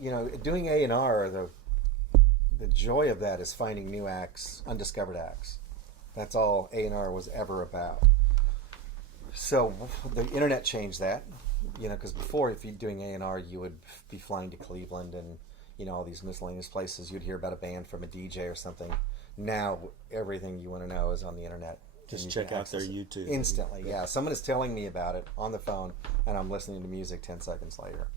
doing A&R, the joy of that is finding new acts, undiscovered acts. That's all A&R was ever about. So the internet changed that, because before, if you're doing A&R, you would be flying to Cleveland and, all these miscellaneous places. You'd hear about a band from a DJ or something. Now, everything you want to know is on the internet. Just check out their YouTube. Instantly, yeah. Someone is telling me about it on the phone, and I'm listening to music 10 seconds later.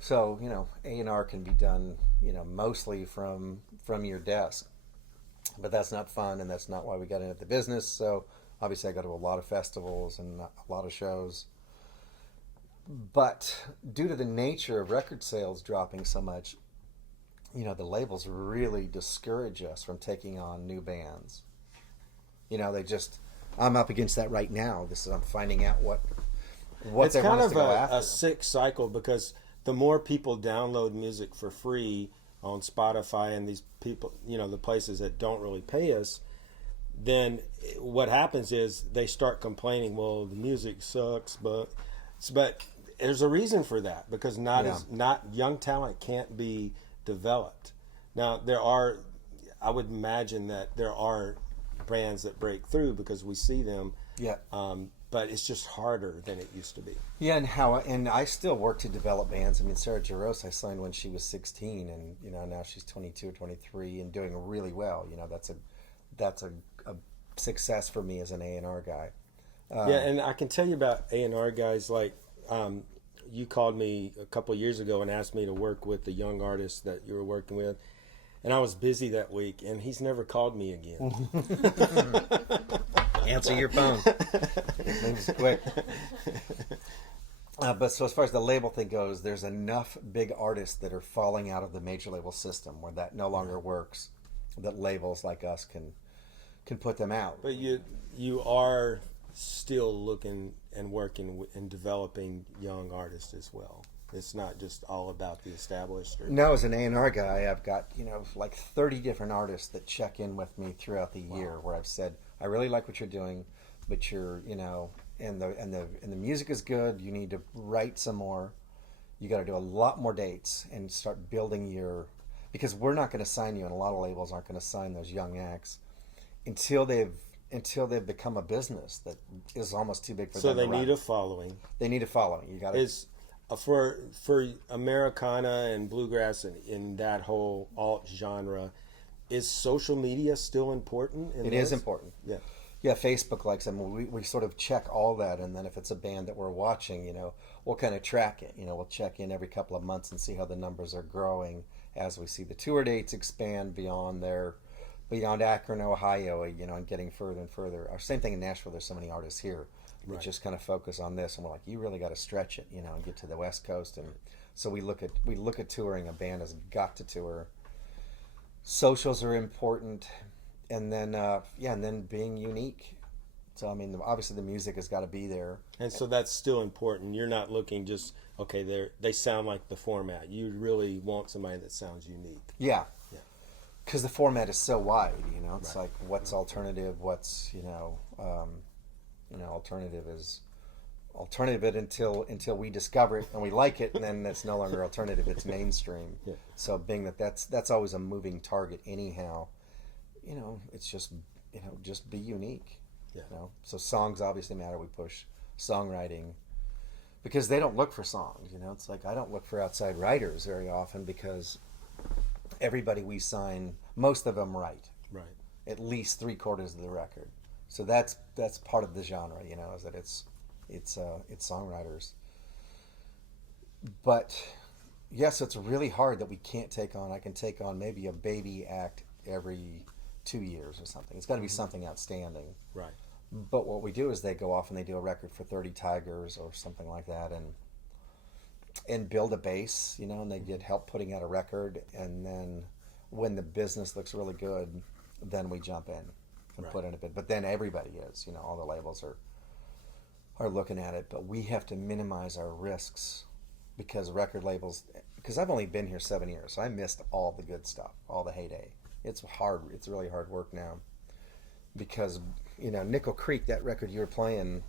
So, A&R can be done, mostly from your desk. But that's not fun, and that's not why we got into the business. So, obviously, I go to a lot of festivals and a lot of shows. But due to the nature of record sales dropping so much, the labels really discourage us from taking on new bands. I'm up against that right now. I'm finding out what it's they kind want us of to go after. A sick cycle, because the more people download music for free on Spotify and these people, the places that don't really pay us, then what happens is they start complaining, well, the music sucks, but there's a reason for that, because not young talent can't be developed. Now, I would imagine that there are brands that break through because we see them. Yeah. But it's just harder than it used to be. Yeah, and I still work to develop bands. I mean, Sarah Jaros, I signed when she was 16, and now she's 22 or 23 and doing really well. That's a success for me as an A&R guy. Yeah, and I can tell you about A&R guys. Like, you called me a couple of years ago and asked me to work with the young artist that you were working with, and I was busy that week, and he's never called me again. Answer your phone. Moves quick. But so as far as the label thing goes, there's enough big artists that are falling out of the major label system where that no longer works, that labels like us can put them out. But you are still looking and working and developing young artists as well. It's not just all about the established. No, as an A&R guy, I've got like 30 different artists that check in with me throughout the year, where I've said, I really like what you're doing, but you're and the music is good. You need to write some more. You got to do a lot more dates and start building because we're not going to sign you, and a lot of labels aren't going to sign those young acts until they've become a business that is almost too big for them. So they need a following. They need a following. You got to. For Americana and bluegrass and in that whole alt genre, is social media still important? It is important. Yeah. Yeah, Facebook likes them. We sort of check all that, and then if it's a band that we're watching, we'll kind of track it. We'll check in every couple of months and see how the numbers are growing as we see the tour dates expand beyond Akron, Ohio, and getting further and further. Our same thing in Nashville. There's so many artists here. We just kind of focus on this, and we're like, you really got to stretch it, and get to the West Coast. And so we look at touring. A band has got to tour. Socials are important, and then being unique. So I mean, obviously the music has got to be there, and so that's still important. You're not looking just they sound like the format. You really want somebody that sounds unique. Yeah. Because the format is so wide, it's like what's alternative, what's alternative is alternative until we discover it and we like it, and then it's no longer alternative, it's mainstream. Yeah. So being that's always a moving target anyhow, it's just be unique. Yeah. So songs obviously matter. We push songwriting because they don't look for songs. It's like I don't look for outside writers very often, because everybody we sign, most of them write at least 3/4 of the record. So that's part of the genre, is that it's songwriters. But yes, it's really hard that we can't take on. I can take on maybe a baby act every 2 years or something. It's got to be something outstanding. Right. But what we do is they go off and they do a record for 30 Tigers or something like that, and build a base, and they get help putting out a record, and then when the business looks really good, then we jump in and put in a bit. But then everybody is, all the labels are looking at it, but we have to minimize our risks because record labels, because I've only been here 7 years, so I missed all the good stuff, all the heyday. It's hard. It's really hard work now because, Nickel Creek, that record you were playing,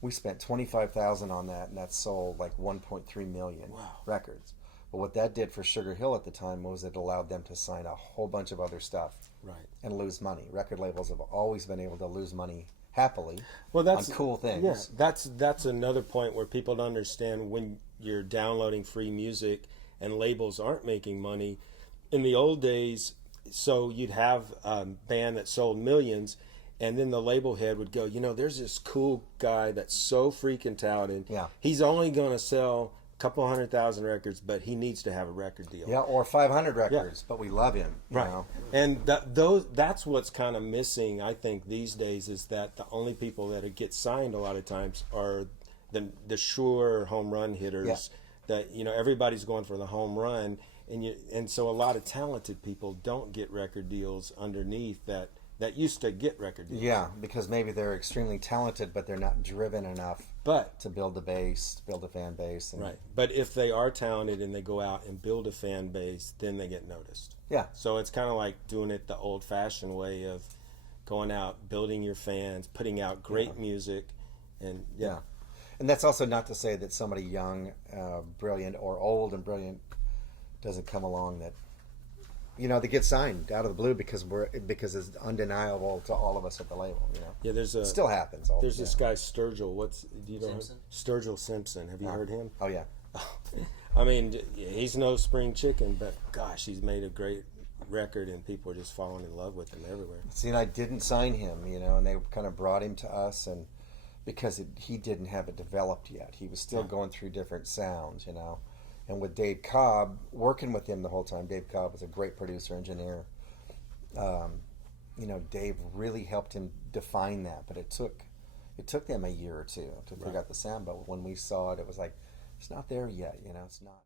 we spent $25,000 on that, and that sold like 1.3 million records. But what that did for Sugar Hill at the time was it allowed them to sign a whole bunch of other stuff, Right. and lose money. Record labels have always been able to lose money happily, Well, that's on cool things. Yeah, that's another point where people don't understand when you're downloading free music and labels aren't making money. In the old days, so you'd have a band that sold millions, and then the label head would go, there's this cool guy that's so freaking talented. Yeah. He's only going to sell a couple 100,000 records, but he needs to have a record deal. Yeah, or 500 records, but we love him. You know? And that's what's kind of missing, I think, these days, is that the only people that get signed a lot of times are the sure home run hitters. That everybody's going for the home run, and so a lot of talented people don't get record deals underneath that used to get record deals. Yeah, because maybe they're extremely talented, but they're not driven enough to build a base, build a fan base. And, right. But if they are talented and they go out and build a fan base, then they get noticed. Yeah. So it's kind of like doing it the old-fashioned way of going out, building your fans, putting out great music, and yeah. And that's also not to say that somebody young, brilliant, or old and brilliant doesn't come along that, they get signed out of the blue because it's undeniable to all of us at the label. Yeah, it still happens. There's this guy Sturgill. Simpson? Sturgill Simpson. Have you heard him? Oh yeah. I mean, he's no spring chicken, but gosh, he's made a great record, and people are just falling in love with him everywhere. See, and I didn't sign him, and they kind of brought him to us, and because he didn't have it developed yet, he was still going through different sounds, And with Dave Cobb, working with him the whole time, Dave Cobb was a great producer, engineer. Dave really helped him define that, but it took them a year or two to figure out the sound. But when we saw it, it was like, it's not there yet, it's not.